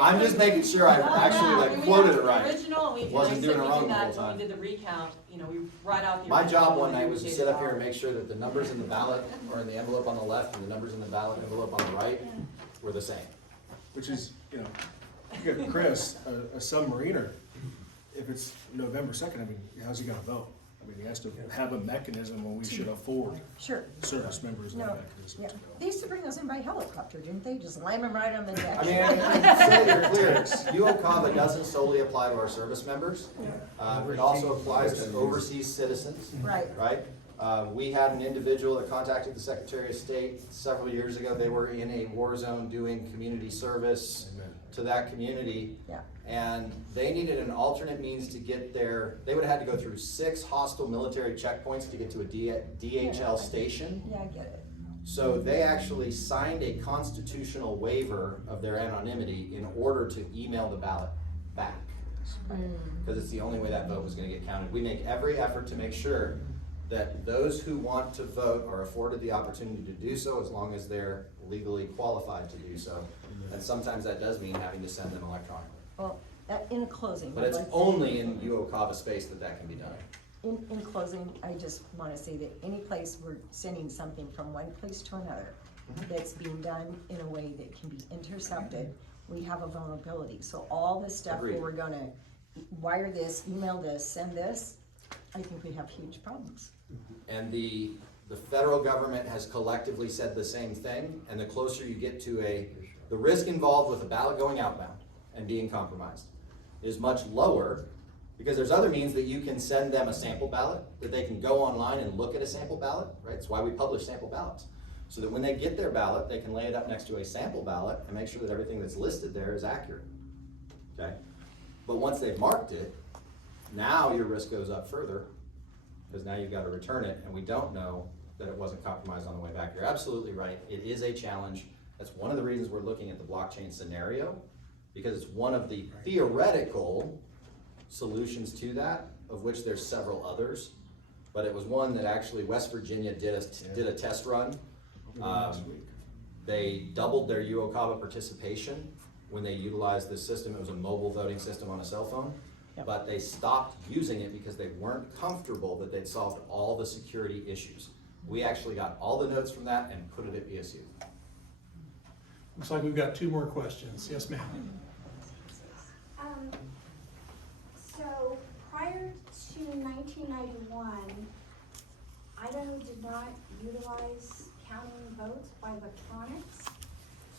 I'm just making sure I actually quoted it right. Original, Wasn't doing it wrong the whole when time. we did the recount, we write out the. My job original one night and was to we sit did up here and it make sure that the numbers in the ballot or in the envelope on the left and the numbers in the ballot envelope on the right were the same. Which is, you got Chris, a submariner, if it's November 2nd, I mean, how's he gonna vote? I mean, he has to have a mechanism when we should afford Sure. service members that No, mechanism yeah. to go. They used to bring those in by helicopter, didn't they? Just land them right on the deck. I mean, so you're clear, UOCAVA doesn't solely apply to our service members. It also applies to overseas citizens, Right. right? We had an individual that contacted the Secretary of State several years ago. They were in a war zone doing community service to that community. Yeah. And they needed an alternate means to get there. They would have had to go through 6 hostile military checkpoints to get to a DHL station. Yeah, I get it. So they actually signed a constitutional waiver of their anonymity in order to email the ballot back. Because it's the only way that vote was gonna get counted. We make every effort to make sure that those who want to vote are afforded the opportunity to do so as long as they're legally qualified to do so. And sometimes that does mean having to send them electronically. Well, in closing. But it's only in UOCAVA space that can be done. In closing, I just want to say that any place we're sending something from one place to another that's being done in a way that can be intercepted, we have a vulnerability. So all this stuff where Agreed. we're gonna wire this, email this, send this, I think we have huge problems. And the federal government has collectively said the same thing, and the closer you get to the risk involved with a ballot going outbound and being compromised is much lower, because there's other means that you can send them a sample ballot, that they can go online and look at a sample ballot, right? It's why we publish sample ballots. So that when they get their ballot, they can lay it up next to a sample ballot and make sure that everything that's listed there is accurate, okay? But once they've marked it, now your risk goes up further, because now you've got to return it, and we don't know that it wasn't compromised on the way back. You're absolutely right, it is a challenge. That's one of the reasons we're looking at the blockchain scenario, because it's one of the theoretical solutions to that, of which there's several others. But it was one that actually West Virginia did a test run. They doubled their UOCAVA participation when they utilized this system. It was a mobile voting system on a cell phone. Yep. But they stopped using it because they weren't comfortable that they'd solved all the security issues. We actually got all the notes from that and put it at ESU. Looks like we've got 2 more questions. Yes, ma'am. So prior to 1991, Idaho did not utilize counting votes by electronics.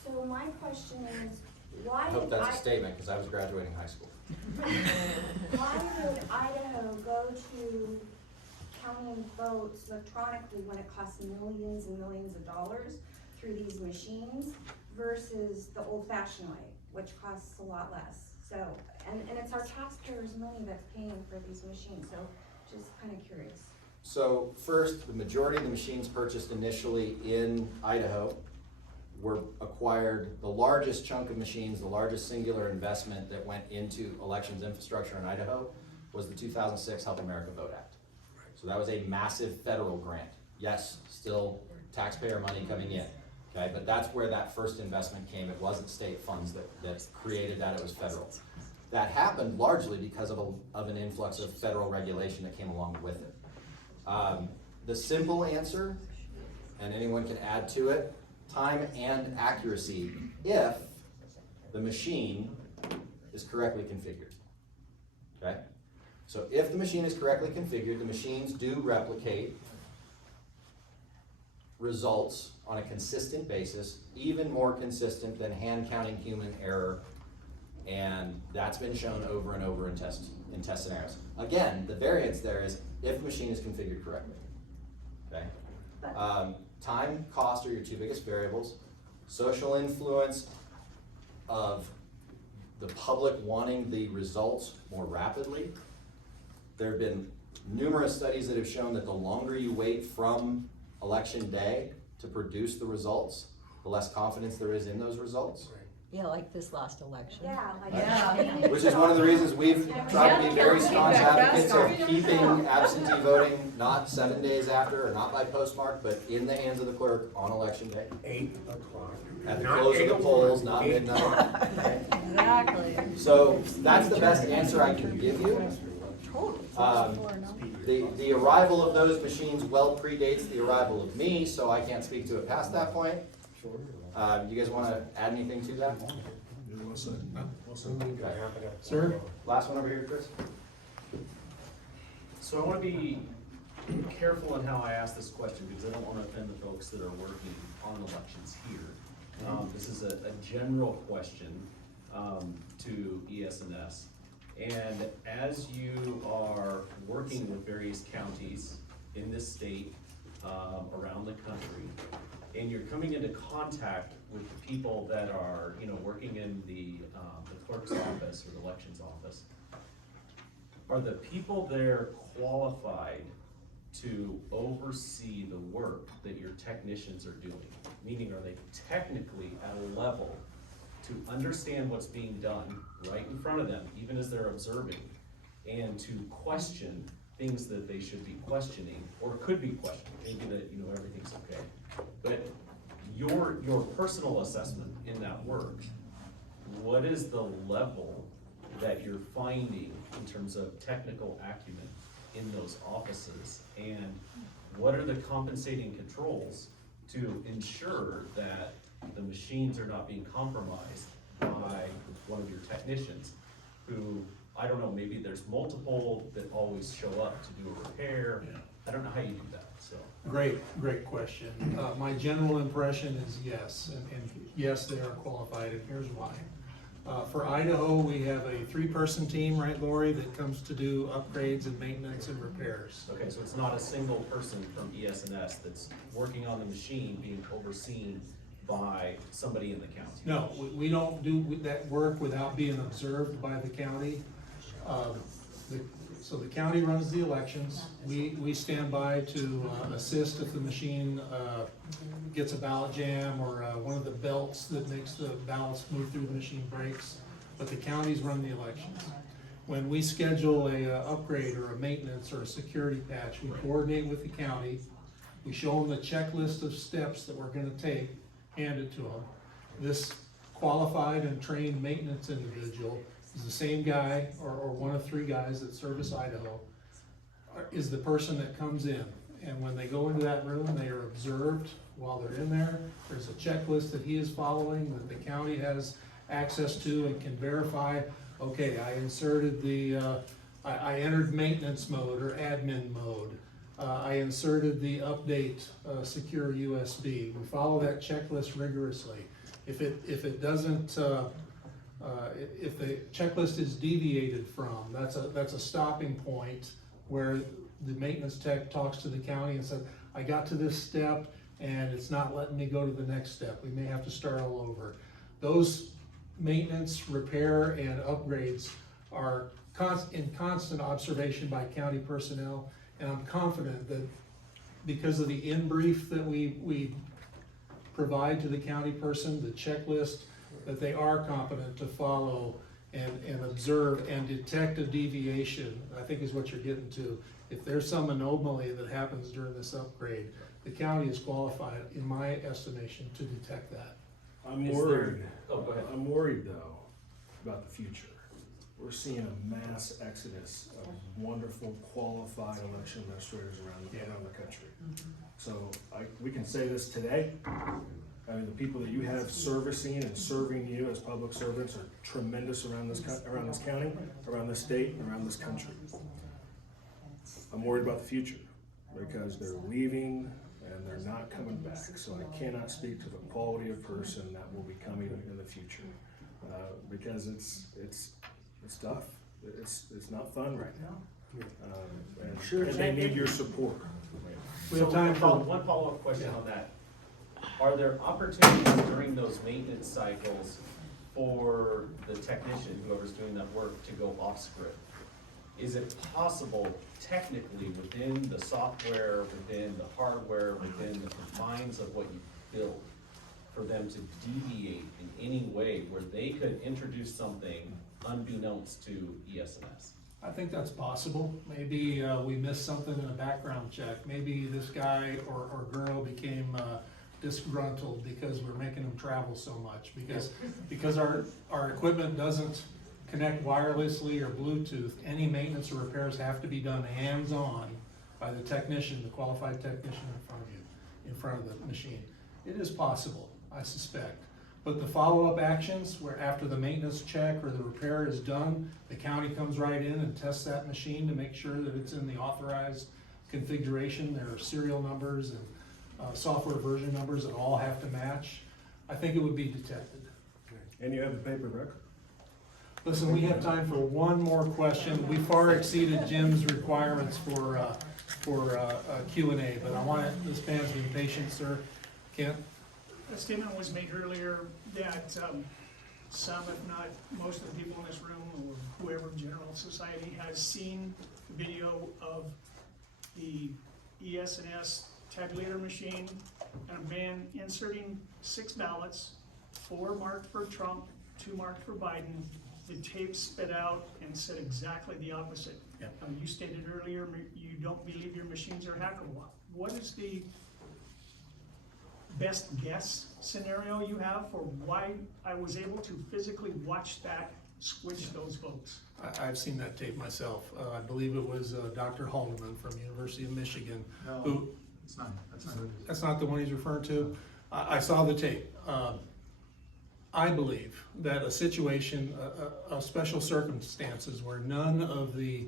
So my question is, why I hope did that's a statement, because I was graduating high school. why would Idaho go to counting votes electronically when it costs millions and millions of dollars through these machines versus the old-fashioned way, which costs a lot less? So, and it's our taxpayers' money that's paying for these machines, so just kind of curious. So first, the majority of the machines purchased initially in Idaho were acquired. The largest chunk of machines, the largest singular investment that went into elections infrastructure in Idaho was the 2006 Help America Vote Act. So that was a massive federal grant. Yes, still taxpayer money coming in, okay? But that's where that first investment came. It wasn't state funds that created that, it was federal. That happened largely because of an influx of federal regulation that came along with it. The simple answer, and anyone can add to it, time and accuracy if the machine is correctly configured, okay? So if the machine is correctly configured, the machines do replicate results on a consistent basis, even more consistent than hand counting human error, and that's been shown over and over in test scenarios. Again, the variance there is if the machine is configured correctly, okay? Time, cost are your 2 biggest variables. Social influence of the public wanting the results more rapidly. There have been numerous studies that have shown that the longer you wait from election day to produce the results, the less confidence there is in those results. Yeah, like this last election. Yeah, like. Yeah. Which is one of the reasons we've tried to be very staunch advocates of keeping absentee voting not 7 days after or not by postmark, but in the hands of the clerk on election day. 8 o'clock. At the Not close of the 8:01, polls, not 8 midnight. o'clock. So that's the best answer I can give you. The arrival of those machines well predates the arrival of me, so I can't speak to it past that point. You guys wanna add anything to that? Okay. Sir? Last one over here, Chris. So I want to be careful in how I ask this question, because I don't want to offend the folks that are working on elections here. This is a general question to ES&S. And as you are working with various counties in this state, around the country, and you're coming into contact with the people that are, working in the clerk's office or the elections office, are the people there qualified to oversee the work that your technicians are doing? Meaning, are they technically at a level to understand what's being done right in front of them, even as they're observing, and to question things that they should be questioning, or could be questioning, maybe that, everything's okay. But your personal assessment in that work, what is the level that you're finding in terms of technical acumen in those offices? And what are the compensating controls to ensure that the machines are not being compromised by one of your technicians who, I don't know, maybe there's multiple that always show up to do a repair. I don't know how you do that, so. Great question. My general impression is yes, and yes, they are qualified, and here's why. For Idaho, we have a 3-person team, right, Lori, that comes to do upgrades and maintenance and repairs. Okay, so it's not a single person from ES&S that's working on the machine being overseen by somebody in the county? No, we don't do that work without being observed by the county. So the county runs the elections. We stand by to assist if the machine gets a ballot jam or one of the belts that makes the ballots move through the machine breaks. But the counties run the elections. When we schedule a upgrade or a maintenance or a security patch, we coordinate with the county. We show them the checklist of steps that we're gonna take, hand it to them. This qualified and trained maintenance individual is the same guy, or one of 3 guys that service Idaho, is the person that comes in. And when they go into that room, they are observed while they're in there. There's a checklist that he is following, that the county has access to and can verify. Okay, I inserted I entered maintenance mode or admin mode. I inserted the update secure USB. We follow that checklist rigorously. If it doesn't, if the checklist is deviated from, that's a stopping point where the maintenance tech talks to the county and says, I got to this step and it's not letting me go to the next step. We may have to start all over. Those maintenance, repair, and upgrades are in constant observation by county personnel, and I'm confident that because of the in-brief that we provide to the county person, the checklist, that they are competent to follow and observe and detect a deviation, I think is what you're getting to. If there's some anomaly that happens during this upgrade, the county is qualified, in my estimation, to detect that. I'm Is worried. Oh, go ahead. I'm worried though about the future. We're seeing a mass exodus of wonderful, qualified election administrators around the country. So we can say this today. I mean, the people that you have servicing and serving you as public servants are tremendous around this county, around this state, and around this country. I'm worried about the future because they're leaving and they're not coming back. So I cannot speak to the quality of person that will be coming in the future because it's tough. It's not fun right now. And they need your support. We have time for One follow-up question on that. Are there opportunities during those maintenance cycles for the technician, whoever's doing that work, to go off script? Is it possible technically within the software, within the hardware, within the confines of what you build, for them to deviate in any way where they could introduce something unbeknownst to ES&S? I think that's possible. Maybe we missed something in a background check. Maybe this guy or girl became disgruntled because we're making them travel so much, because our equipment doesn't connect wirelessly or Bluetooth, any maintenance or repairs have to be done hands-on by the technician, the qualified technician in front of you, in front of the machine. It is possible, I suspect. But the follow-up actions, where after the maintenance check or the repair is done, the county comes right in and tests that machine to make sure that it's in the authorized configuration. There are serial numbers and software version numbers that all have to match. I think it would be detected. And you have the paper record. Listen, we have time for one more question. We far exceeded Jim's requirements for Q&A, but I want it, this man's been patient, sir. Kent? A statement was made earlier that some, if not most of the people in this room, or whoever in general society, has seen the video of the ES&S tabulator machine and a man inserting 6 ballots, 4 marked for Trump, 2 marked for Biden. The tape spit out and said exactly the opposite. Yep. You stated earlier you don't believe your machines are hackable. What is the best guess scenario you have for why I was able to physically watch that switch those votes? I've seen that tape myself. I believe it was Dr. Haldeman from University of Michigan. No, it's not, That's not the one he's referring to? I saw the tape. I believe that a situation of special circumstances where none of the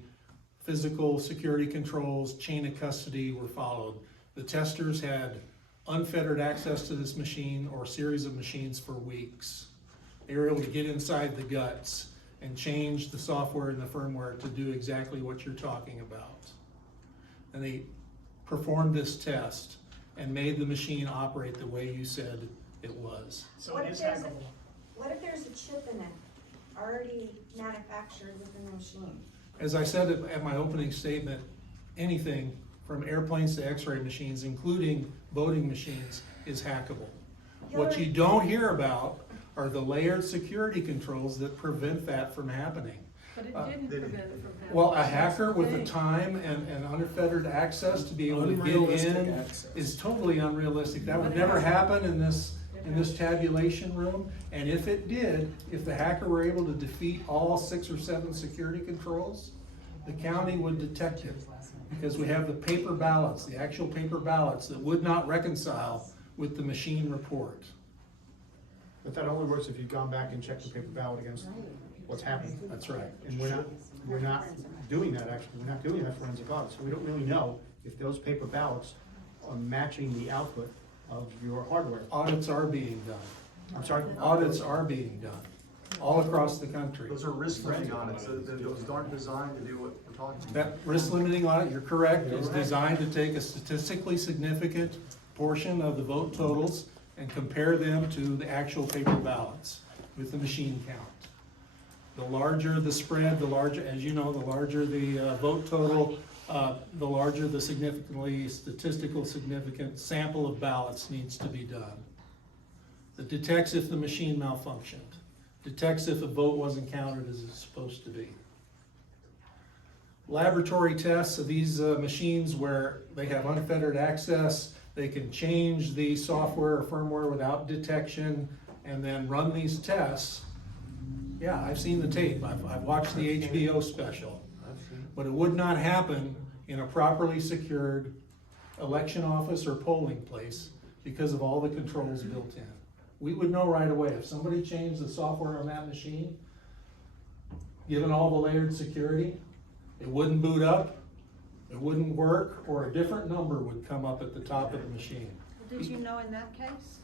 physical security controls, chain of custody were followed. The testers had unfettered access to this machine or series of machines for weeks. They were able to get inside the guts and change the software and the firmware to do exactly what you're talking about. And they performed this test and made the machine operate the way you said it was. So What it if is there's a- hackable. What if there's a chip in it already manufactured within the machine? As I said at my opening statement, anything from airplanes to x-ray machines, including voting machines, is hackable. What you don't hear about are the layered security controls that prevent that from happening. But it didn't prevent it from happening. Well, a hacker with the time and unfettered access to be able to get Unrealistic in access. is totally unrealistic. That would never happen in this tabulation room. And if it did, if the hacker were able to defeat all 6 or 7 security controls, the county would detect it. Because we have the paper ballots, the actual paper ballots that would not reconcile with the machine report. but that only works if you've gone back and checked the paper ballot against what's happening. That's right. And we're not doing that actually, we're not doing that forensic audit, so we don't really know if those paper ballots are matching the output of your hardware. Audits are being done. I'm sorry? Audits are being done all across the country. Those are risk limiting audits, so those aren't designed to do what we're talking about. That risk limiting audit, you're correct, is designed to take a statistically significant portion of the vote totals and compare them to the actual paper ballots with the machine count. The larger the spread, the larger, as you know, the larger the vote total, the larger the statistical significant sample of ballots needs to be done. It detects if the machine malfunctioned, detects if a vote wasn't counted as it's supposed to be. Laboratory tests of these machines where they have unfettered access, they can change the software or firmware without detection and then run these tests. Yeah, I've seen the tape, I've watched the HBO special, but it would not happen in a properly secured election office or polling place because of all the controls built in. We would know right away if somebody changed the software on that machine, given all the layered security, it wouldn't boot up, it wouldn't work, or a different number would come up at the top of the machine. Did you know in that case?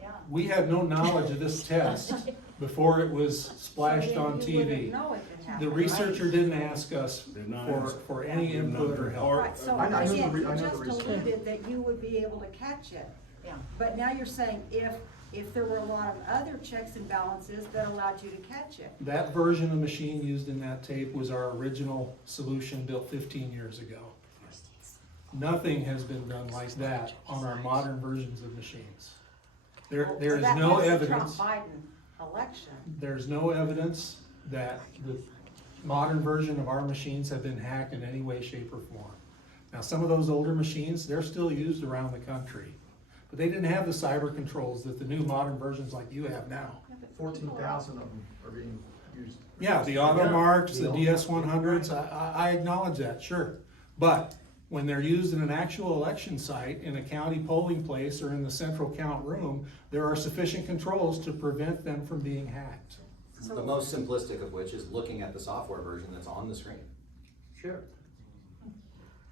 Yeah. We had no knowledge of this test before it was splashed on So you wouldn't TV. know it had The happened, researcher right? didn't ask us Did not for, ask. for any input or help. Right, so I know the again, re- you I know the just reason. alluded that you would be able to catch it. Yeah. But now you're saying if there were a lot of other checks and balances that allowed you to catch it. That version of machine used in that tape was our original solution built 15 years ago. Nothing has been done like that on our modern versions of machines. There So is that no was the evidence, Trump-Biden election. there's no evidence that the modern version of our machines have been hacked in any way, shape, or form. Now, some of those older machines, they're still used around the country, but they didn't have the cyber controls that the new modern versions like you have now. 14,000 of them are being used. Yeah, the auto marks, the DS100s, I acknowledge that, sure. But when they're used in an actual election site, in a county polling place, or in the central count room, there are sufficient controls to prevent them from being hacked. The most simplistic of which is looking at the software version that's on the screen Sure.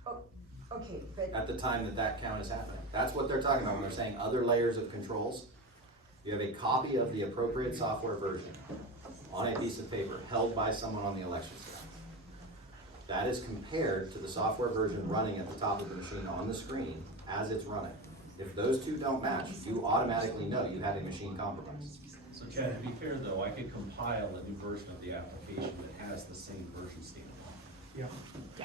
Okay, but at the time that that count is happening. That's what they're talking about when they're saying other layers of controls. You have a copy of the appropriate software version on a piece of paper held by someone on the election staff. That is compared to the software version running at the top of the machine on the screen as it's running. If those two don't match, you automatically know you had a machine compromised. So Chad, to be fair though, I could compile a new version of the application that has the same version statement on Yeah.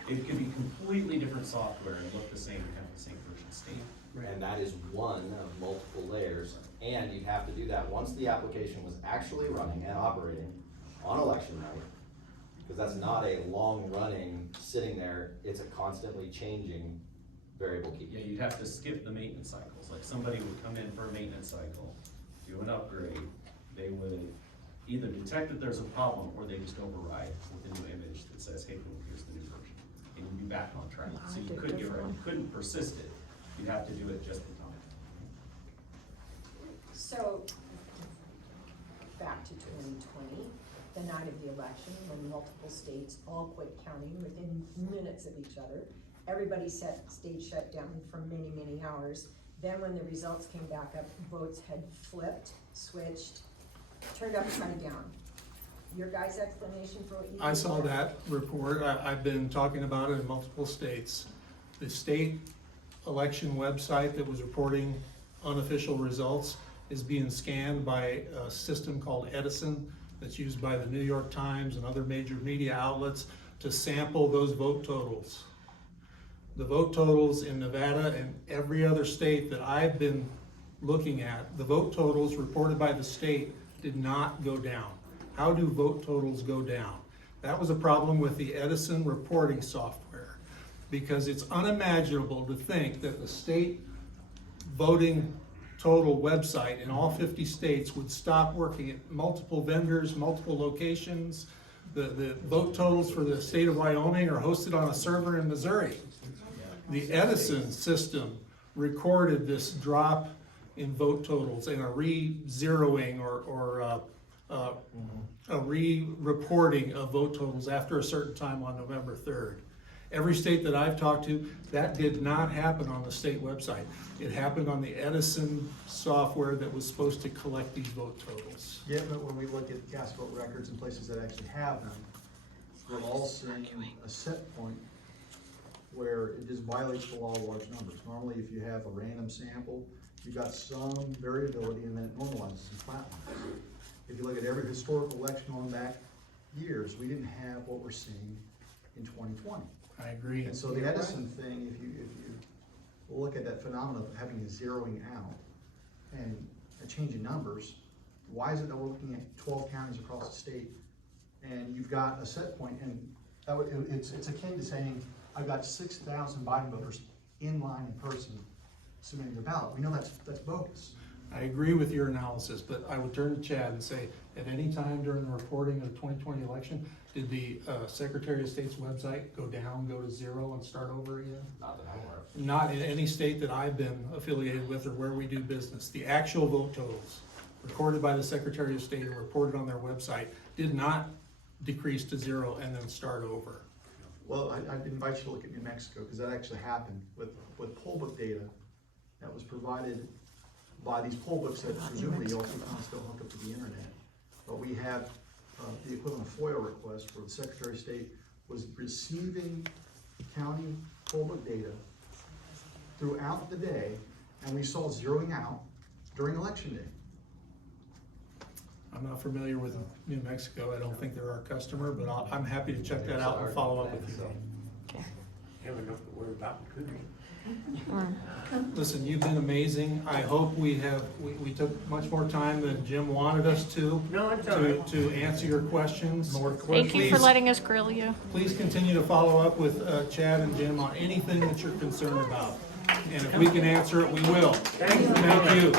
it. It could be completely different software and look the same and have the same version statement. And that is one of multiple layers, and you'd have to do that once the application was actually running and operating on election night, because that's not a long-running, sitting there, it's a constantly changing variable key. Yeah, you'd have to skip the maintenance cycles, like somebody would come in for a maintenance cycle, do an upgrade, they would either detect that there's a problem, or they just override with a new image that says, hey, boom, here's the new version, and you'd be back on track. So you couldn't get rid, you couldn't persist it, you'd have to do it just in time. So, back to 2020, the night of the election, when multiple states all quit counting within minutes of each other. Everybody stayed shut down for many, many hours. Then when the results came back up, votes had flipped, switched, turned upside down. Your guys' explanation for what you I did saw there? that report, I've been talking about it in multiple states. The state election website that was reporting unofficial results is being scanned by a system called Edison that's used by the New York Times and other major media outlets to sample those vote totals. The vote totals in Nevada and every other state that I've been looking at, the vote totals reported by the state did not go down. How do vote totals go down? That was a problem with the Edison reporting software, because it's unimaginable to think that the state voting total website in all 50 states would stop working at multiple vendors, multiple locations. The vote totals for the state of Wyoming are hosted on a server in Missouri. The Edison system recorded this drop in vote totals and a re-zeroing or a re-reporting of vote totals after a certain time on November 3rd. Every state that I've talked to, that did not happen on the state website. It happened on the Edison software that was supposed to collect these vote totals. Yeah, but when we look at cast vote records in places that actually have them, we're all seeing a set point where it just violates the law of large numbers. Normally, if you have a random sample, you've got some variability and then it normalizes and flatlines. If you look at every historical election on back years, we didn't have what we're seeing in 2020. I agree. And so the Edison thing, if you look at that phenomenon of having a zeroing out and a change in numbers, why is it that we're looking at 12 counties across the state and you've got a set point, and that would, it's akin to saying, I've got 6,000 Biden voters in line in person submitting their ballot. We know that's bogus. I agree with your analysis, but I would turn to Chad and say, at any time during the reporting of the 2020 election, did the Secretary of State's website go down, go to zero, and start over again? Not that I'm aware of. Not in any state that I've been affiliated with or where we do business. The actual vote totals recorded by the Secretary of State and reported on their website did not decrease to zero and then start over. Well, I'd invite you to look at New Mexico, because that actually happened with poll book data that was provided by these poll books that presumably you also can still hook up to the internet. But we had the equivalent of FOIA request where the Secretary of State was receiving county poll book data throughout the day, and we saw zeroing out during election day. I'm not familiar with New Mexico. I don't think they're our customer, but I'm happy to check that out and follow up with you. Have enough to worry about in Kootenai. Listen, you've been amazing. I hope we took much more time than Jim wanted us to. No, it's all right. To answer your questions. Thank you for Please- letting us grill you. Please continue to follow up with Chad and Jim on anything that you're concerned about. And if we can answer it, we will. Thank you.